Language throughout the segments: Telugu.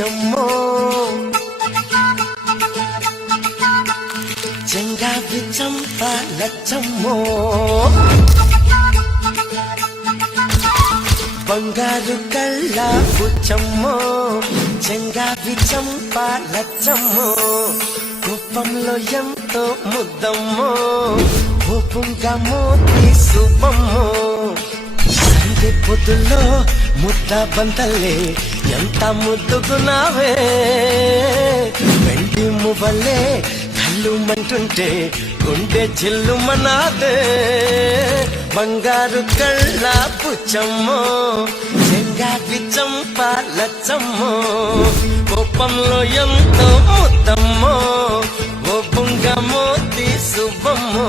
పుచ్చమ్మో చెంగావి చంప లచ్చమ్మో బంగారు కళ్ళ పుచ్చమ్మో చెంగావి చంప లచ్చమ్మో కోపంలో ఎంతో ముద్దమ్మో కోపంగా మోతి శుభమ్మో సంధ్య పొద్దుల్లో ముద్ద బంతల్లే ఎంత ముద్దుకున్నావే వెండి మువ్వలే కళ్ళు మంటుంటే గుండె చిల్లుమనాదే బంగారు కళ్ళ పుచ్చమ్మో చెంగావి చంప లచ్చమ్మో కోపంలో ఎంతో ముద్దమ్మో కోపంగా మోతి శుభమ్మో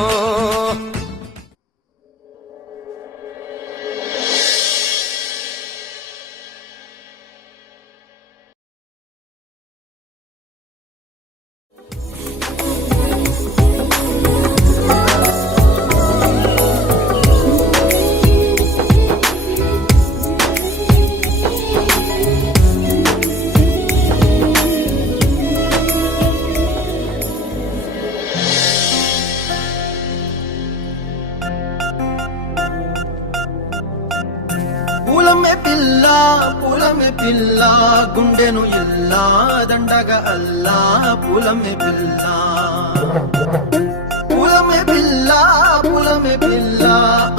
పూలమే పిల్ల గుండెను ఇల్లా దండగ అల్లా పూలమే పిల్ల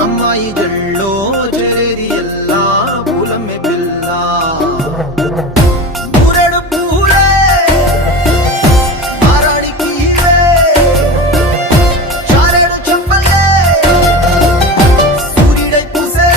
అమ్మాయి జల్లో చేరేది ఎల్లా పూలమే పిల్ల పూరెడు పూలే మారాడికి చారెడు చెప్పలే సూర్యుడై పూసే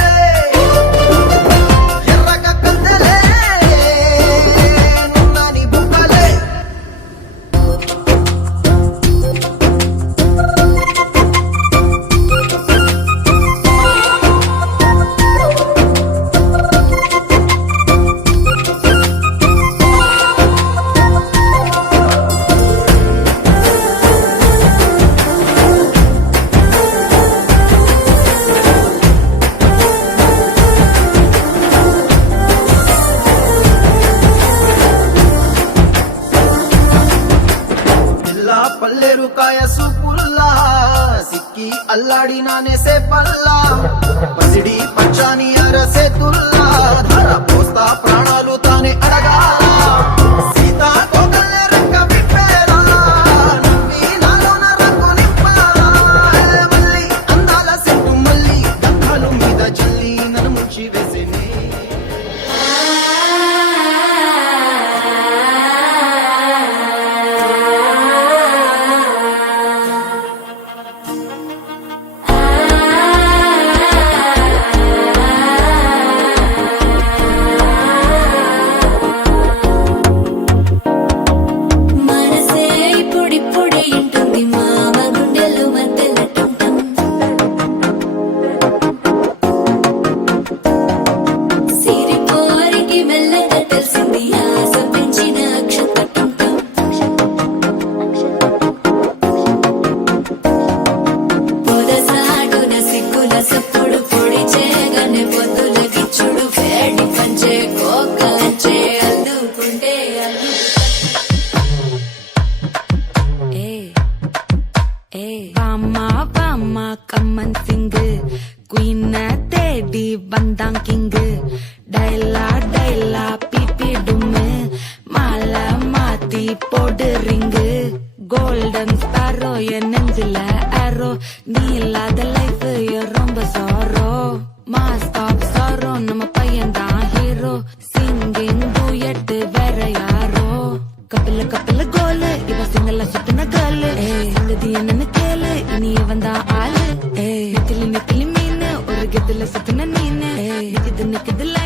పల్లెరుకాయ సూపుల్లా సిక్కి అల్లాడి నానేసే పల్లా పసిడి పచ్చాని అరసే తుల్లా ధర పోస్తా ప్రాణాలు తానే అడగా సీతా కోకల్లే రెక్క విప్పేరా నవ్వి నాలోన రంగు నింపారా మళ్ళీ అందాల సెట్టు మళ్ళీ గంధాలు మీద జల్లి నన్ను ముంచి వేసేనే கம்மன் சிங்கு குயின தேடி வந்தான் கிங்கு டைலா டைலா பிபி டும்மு மாலை மாத்தி போடு ரிங்கு கோல்டன் ஸ்பாரோ என் நெஞ்சில ஆரோ நீ இல்லாத லைஃப் ரொம்ப சாரோ மாஸ்டாப் சாரோ நம்ம பையன் தான் ஹீரோ சிங்கிங் டூயட் வேற யாரோ கப்பில கப்பில கோலு இவ சிங்கல சுத்தின கேளு சங்கதி என்னன்னு கேளு இனி வந்தா ஆளு நெத்திலி நெத்திலி மீன் ஒரு கெத்துல சுத்தின நீனு நிக்குது நிக்குதுல